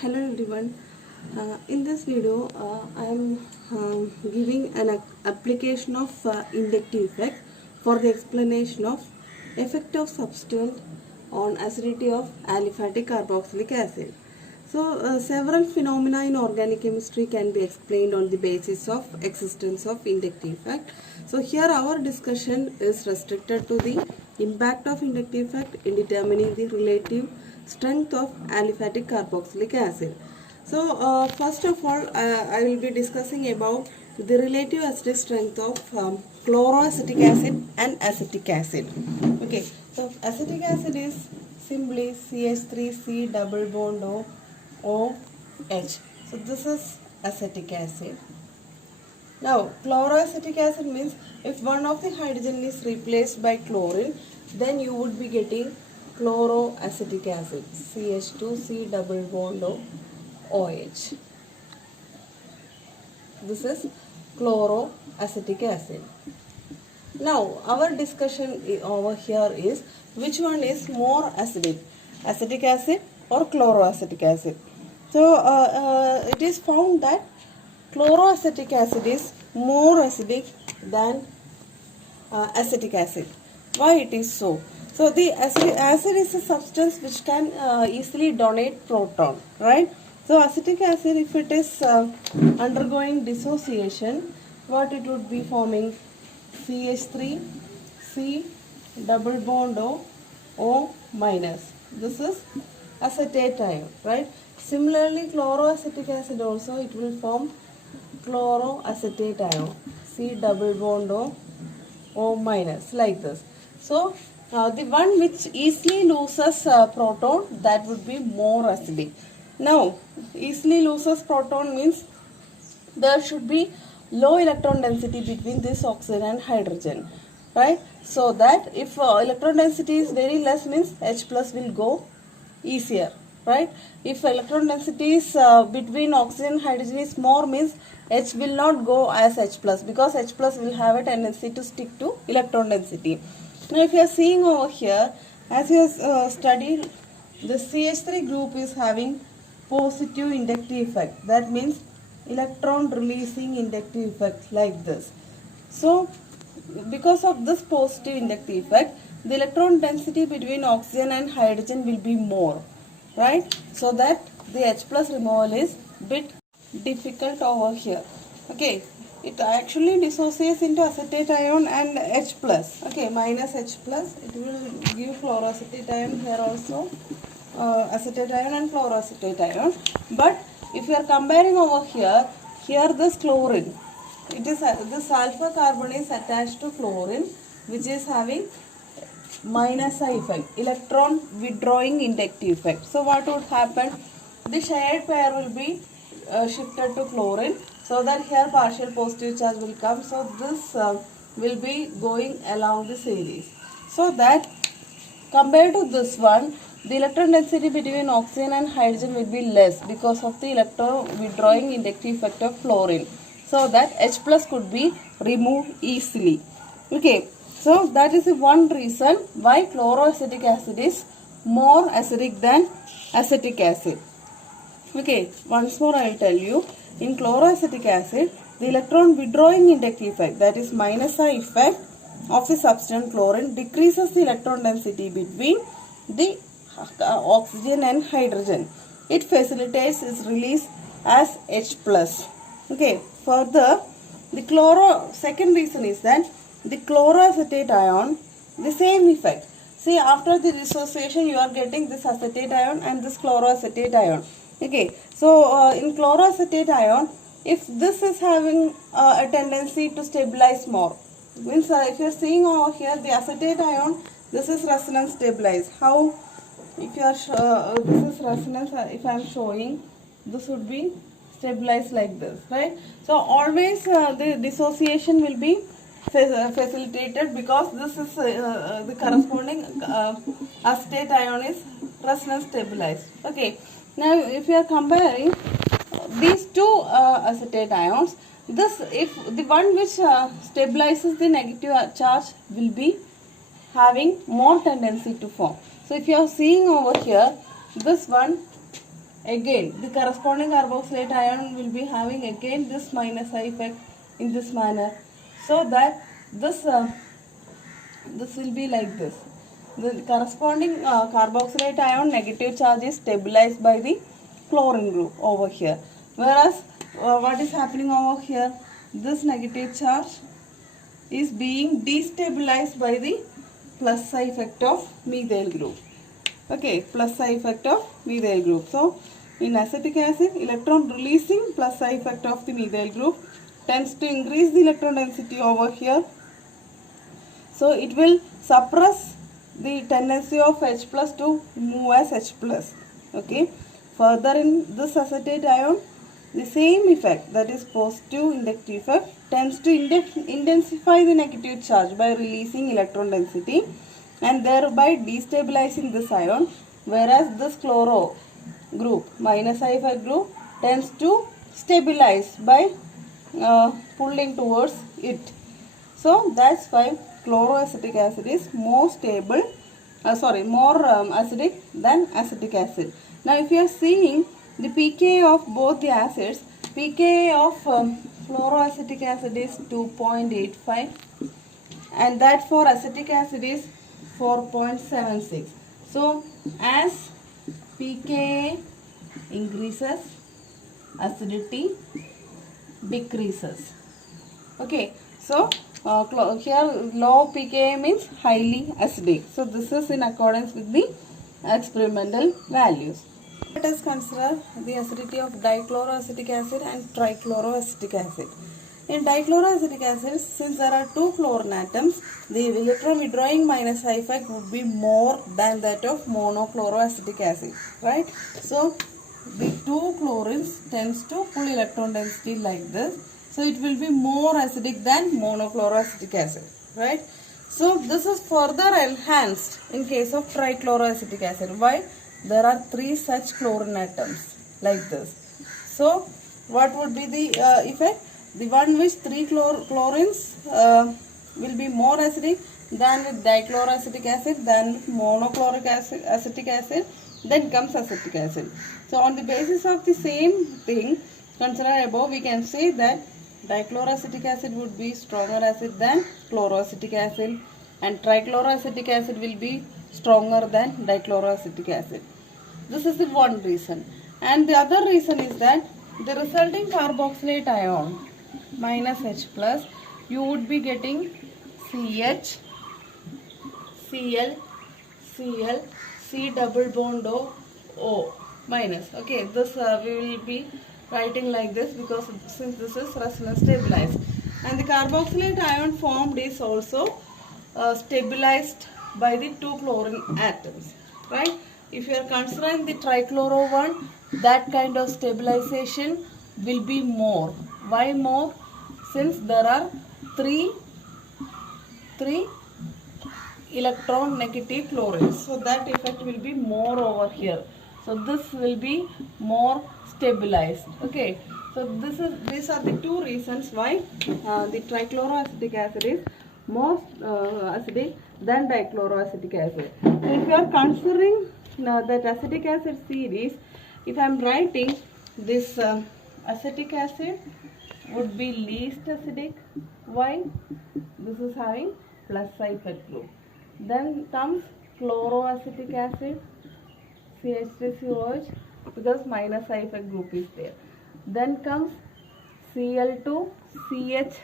Hello everyone. In this video, I am giving an application of inductive effect for the explanation of effect of substance on acidity of aliphatic carboxylic acid. So, several phenomena in organic chemistry can be explained on the basis of existence of inductive effect. So, here our discussion is restricted to the impact of inductive effect in determining the relative strength of aliphatic carboxylic acid. So, first of all, I will be discussing about the relative acidic strength of chloroacetic acid and acetic acid. Okay, so acetic acid is simply CH3C double bond OH. So this is acetic acid. Now, chloroacetic acid means if one of the hydrogen is replaced by chlorine, then you would be getting chloroacetic acid, CH2C double bond OH. This is chloroacetic acid. Now, our discussion over here is which one is more acidic, acetic acid or chloroacetic acid. So, it is found that chloroacetic acid is more acidic than acetic acid. Why it is so? So, the acid is a substance which can easily donate proton, right? So, acetic acid, if it is undergoing dissociation, what it would be forming? CH3, C double bond O minus. This is acetate ion, right? Similarly, chloroacetic acid also, it will form chloroacetate ion, C double bond O minus, like this. So, the one which easily loses proton, that would be more acidic. Now, easily loses proton means there should be low electron density between this oxygen and hydrogen, right? So that if electron density is very less means H plus will go easier, right? If electron density is between oxygen and hydrogen is more means H will not go as H plus because H plus will have a tendency to stick to electron density. Now if you are seeing over here, as you have studied, the CH3 group is having positive inductive effect. That means electron releasing inductive effect like this. So, because of this positive inductive effect, the electron density between oxygen and hydrogen will be more, right? So that the H plus removal is bit difficult over here. Okay, it actually dissociates into acetate ion and H plus. Okay, minus H plus, it will give chloroacetate ion here also. Acetate ion and chloroacetate ion, but if you are comparing over here this chlorine, it is this alpha carbon is attached to chlorine, which is having minus I effect, electron withdrawing inductive effect. So what would happen? The shared pair will be shifted to chlorine, so that here partial positive charge will come. So this will be going along the series, so that compared to this one, the electron density between oxygen and hydrogen will be less because of the electron withdrawing inductive effect of chlorine. So that H plus could be removed easily. Okay, so that is one reason why chloroacetic acid is more acidic than acetic acid. Okay, once more I will tell you, in chloroacetic acid, the electron withdrawing inductive effect, that is minus I effect of the substance chlorine, decreases the electron density between the oxygen and hydrogen. It facilitates its release as H plus. Okay, further, the second reason is that the chloroacetate ion, the same effect. See, after the dissociation you are getting this acetate ion and this chloroacetate ion. Okay, so in chloroacetate ion, if this is having a tendency to stabilize more, means if you are seeing over here the acetate ion, this is resonance stabilized. How? If you are this is resonance, if I am showing, this would be stabilized like this, right? So always the dissociation will be facilitated because this is the corresponding acetate ion is resonance stabilized. Okay, now if you are comparing these two acetate ions, this, if the one which stabilizes the negative charge will be having more tendency to form. So if you are seeing over here, this one Again, the corresponding carboxylate ion will be having again this minus I effect in this manner, so that this will be like this. The corresponding carboxylate ion negative charge is stabilized by the chlorine group over here, whereas what is happening over here, this negative charge is being destabilized by the plus I effect of methyl group. Okay, plus I effect of methyl group. So in acetic acid, electron releasing plus I effect of the methyl group tends to increase the electron density over here. So it will suppress the tendency of H plus to move as H plus. Okay. Further, in this acetate ion, the same effect, that is positive inductive effect, tends to intensify the negative charge by releasing electron density and thereby destabilizing this ion, whereas this chloro group, minus I effect group, tends to stabilize by pulling towards it. So that's why chloroacetic acid is more stable, more acidic than acetic acid. Now if you are seeing the pKa of both the acids, pKa of chloroacetic acid is 2.85 and that for acetic acid is 4.76. So as pKa increases, acidity decreases. Okay, so here low pKa means highly acidic. So this is in accordance with the experimental values. Let us consider the acidity of dichloroacetic acid and trichloroacetic acid. In dichloroacetic acid, since there are two chlorine atoms, the electron withdrawing minus I effect would be more than that of monochloroacetic acid, right? So the two chlorines tends to pull electron density like this. So it will be more acidic than monochloroacetic acid, right? So this is further enhanced in case of trichloroacetic acid. Why? There are three such chlorine atoms like this. So what would be the effect? The one which three chlorines will be more acidic than with dichloroacetic acid, than with monochloric acid, acetic acid, then comes acetic acid. So on the basis of the same thing considered above, we can say that dichloroacetic acid would be stronger acid than chloroacetic acid and trichloroacetic acid will be stronger than dichloroacetic acid. This is the one reason. And the other reason is that the resulting carboxylate ion minus H plus, you would be getting CH, Cl, Cl, C double bond O minus. Okay, this we will be writing like this because since this is resonance stabilized. And the carboxylate ion formed is also stabilized by the two chlorine atoms, right? If you are considering the trichloro one, that kind of stabilization will be more. Why more? Since there are three electron negative chlorines, so that effect will be more over here. So this will be more stabilized. Okay, so these are the two reasons why the trichloroacetic acid is more acidic than dichloroacetic acid. So if you are considering that acetic acid series, if I am writing this acetic acid would be least acidic. Why? This is having plus I effect group. Then comes chloroacetic acid, CH3COH, because minus I effect group is there. Then comes Cl2, CH,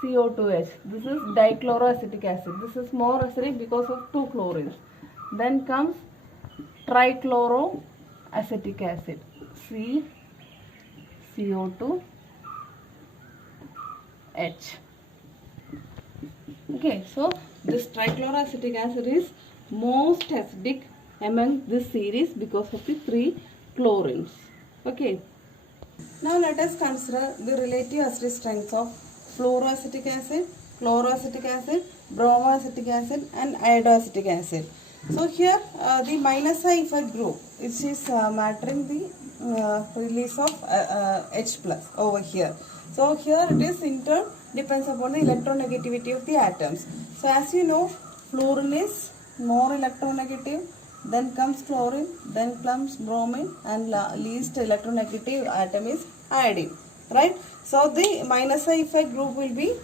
CO2H. This is dichloroacetic acid. This is more acidic because of two chlorines. Then comes trichloroacetic acid, C, CO2, H. Okay, so this trichloroacetic acid is most acidic among this series because of the three chlorines. Okay. Now let us consider the relative acidic strengths of fluoroacetic acid, chloroacetic acid, bromoacetic acid and iodoacetic acid. So here the minus I effect group, which is mattering the release of H plus over here. So here it is in turn depends upon the electronegativity of the atoms. So as you know, fluorine is more electronegative then comes chlorine, then comes bromine, and least electronegative atom is iodine, right? So the minus I effect group will be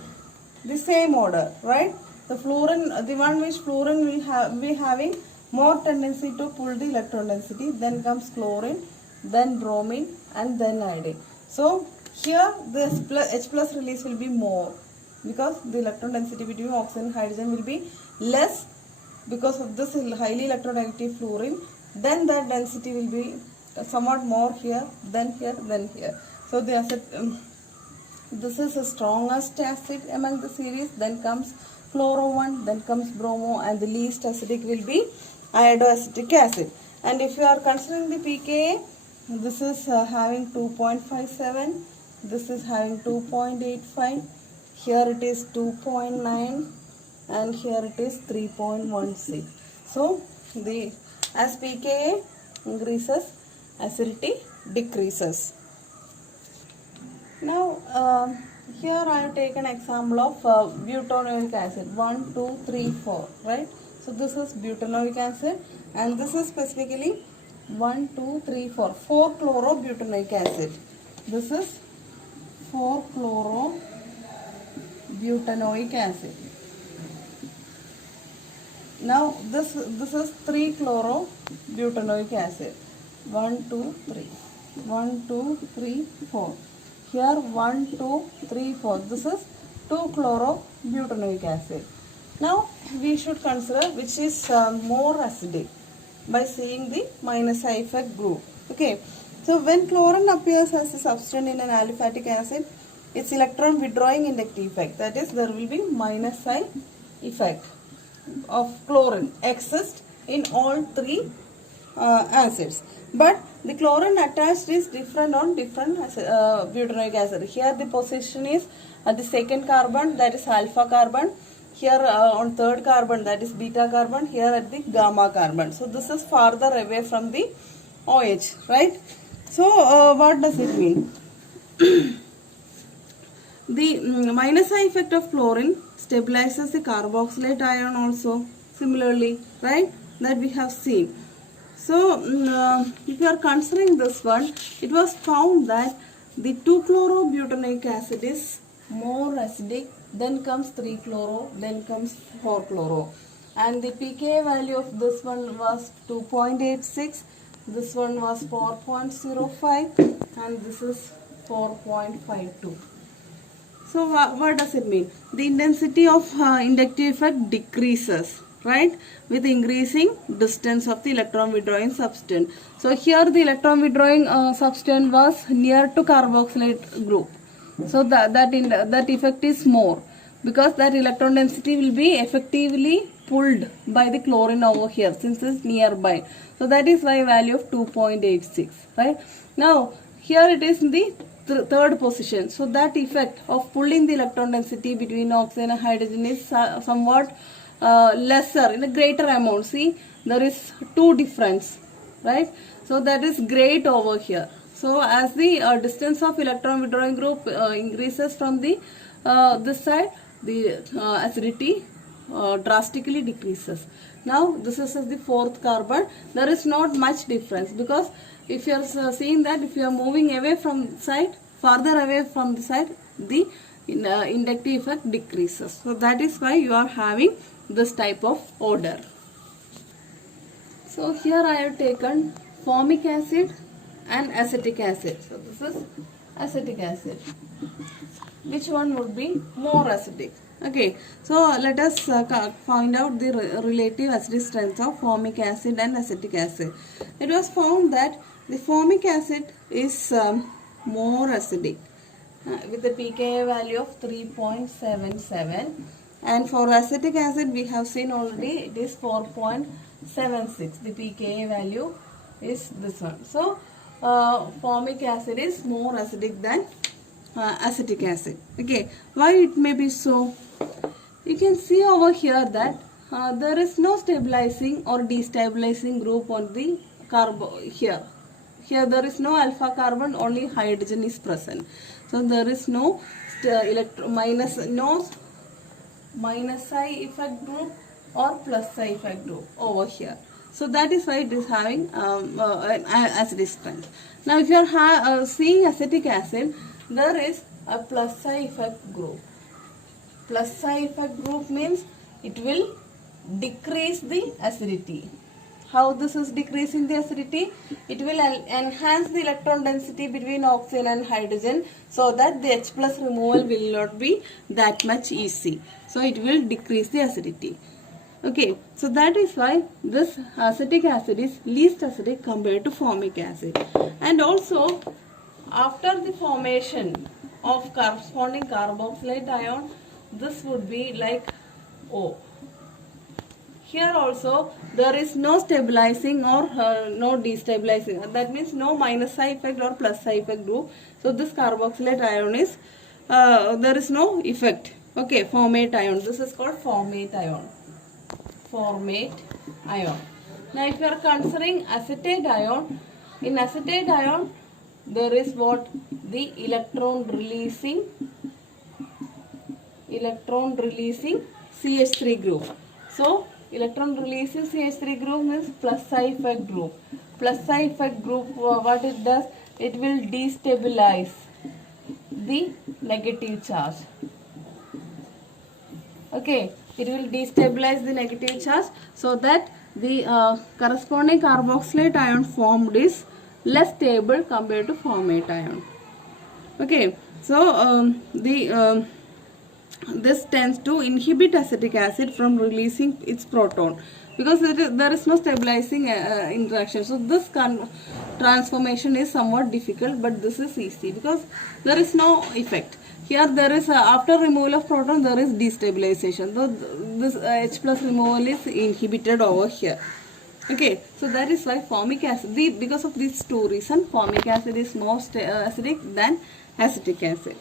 the same order, right? The fluorine, the one which fluorine will be having more tendency to pull the electron density, then comes chlorine, then bromine, and then iodine. So here the H plus release will be more because the electron density between oxygen and hydrogen will be less because of this highly electronegative fluorine. Then that density will be somewhat more here, then here, then here. So the acid, this is the strongest acid among the series. Then comes chloro one, then comes bromo, and the least acidic will be iodoacetic acid. And if you are considering the pKa, this is having 2.57, this is having 2.85, here it is 2.9, and here it is 3.16. So the as pKa increases, acidity decreases. Now here I have taken example of butanoic acid 1, 2, 3, 4, right? So this is butanoic acid, and this is specifically 1, 2, 3, 4, 4-chlorobutanoic acid. This is 4-chlorobutanoic acid. Now this is 3-chlorobutanoic acid. 1, 2, 3. 1, 2, 3, 4. Here 1, 2, 3, 4. This is 2-chlorobutanoic acid. Now we should consider which is more acidic by seeing the minus I effect group. Okay. So when chlorine appears as a substance in an aliphatic acid, its electron withdrawing inductive effect, that is there will be minus I effect of chlorine exists in all three acids. But the chlorine attached is different on different butanoic acid. Here the position is at the second carbon, that is alpha carbon. Here on third carbon, that is beta carbon. Here at the gamma carbon. So this is farther away from the OH, right? So what does it mean? The minus I effect of chlorine stabilizes the carboxylate ion also, similarly, right? That we have seen. So if you are considering this one, it was found that the 2-chlorobutanoic acid is more acidic, then comes 3-chloro, then comes 4-chloro. And the pKa value of this one was 2.86, this one was 4.05, and this is 4.52. So what does it mean? The intensity of inductive effect decreases, right, with increasing distance of the electron withdrawing substance. So here the electron withdrawing substance was near to carboxylate group. So that effect is more because that electron density will be effectively pulled by the chlorine over here since it's nearby. So that is why value of 2.86, right? Now here it is in the third position. So that effect of pulling the electron density between oxygen and hydrogen is somewhat lesser in a greater amount. See, there is 2 difference, right? So that is great over here. So as the distance of electron withdrawing group increases from the this side, the acidity drastically decreases. Now this is the fourth carbon. There is not much difference because if you are seeing that if you are moving away from the side, farther away from the side, the inductive effect decreases. So that is why you are having this type of order. So here I have taken formic acid and acetic acid. So this is acetic acid. Which one would be more acidic? Okay, so let us find out the relative acidic strengths of formic acid and acetic acid. It was found that the formic acid is more acidic with a pKa value of 3.77, and for acetic acid we have seen already it is 4.76. The pKa value is this one. So formic acid is more acidic than acetic acid. Okay, why it may be so? You can see over here that there is no stabilizing or destabilizing group on the here. Here there is no alpha carbon, only hydrogen is present. So there is no minus I effect group or plus I effect group over here. So that is why it is having an acidic strength. Now if you are seeing acetic acid, there is a plus psi effect group. Plus psi effect group means it will decrease the acidity. How this is decreasing the acidity? It will enhance the electron density between oxygen and hydrogen, so that the H plus removal will not be that much easy. So it will decrease the acidity. Okay, so that is why this acetic acid is least acidic compared to formic acid. And also, after the formation of corresponding carboxylate ion, this would be like O. Here also there is no stabilizing or no destabilizing. That means no minus psi effect or plus psi effect group. So this carboxylate ion is, there is no effect. Okay, formate ion. This is called formate ion. Formate ion. Now if you are considering acetate ion, in acetate ion there is what? The electron releasing CH3 group. So electron releasing CH3 group means plus psi effect group. Plus psi effect group, what it does? It will destabilize the negative charge. Okay, it will destabilize the negative charge, so that the corresponding carboxylate ion formed is less stable compared to formate ion. Okay, so this tends to inhibit acetic acid from releasing its proton, because there is no stabilizing interaction. So this transformation is somewhat difficult, but this is easy because there is no effect. Here there is after removal of proton there is destabilization. So this H plus removal is inhibited over here. Okay, so that is why formic acid, because of these two reasons, formic acid is more acidic than acetic acid.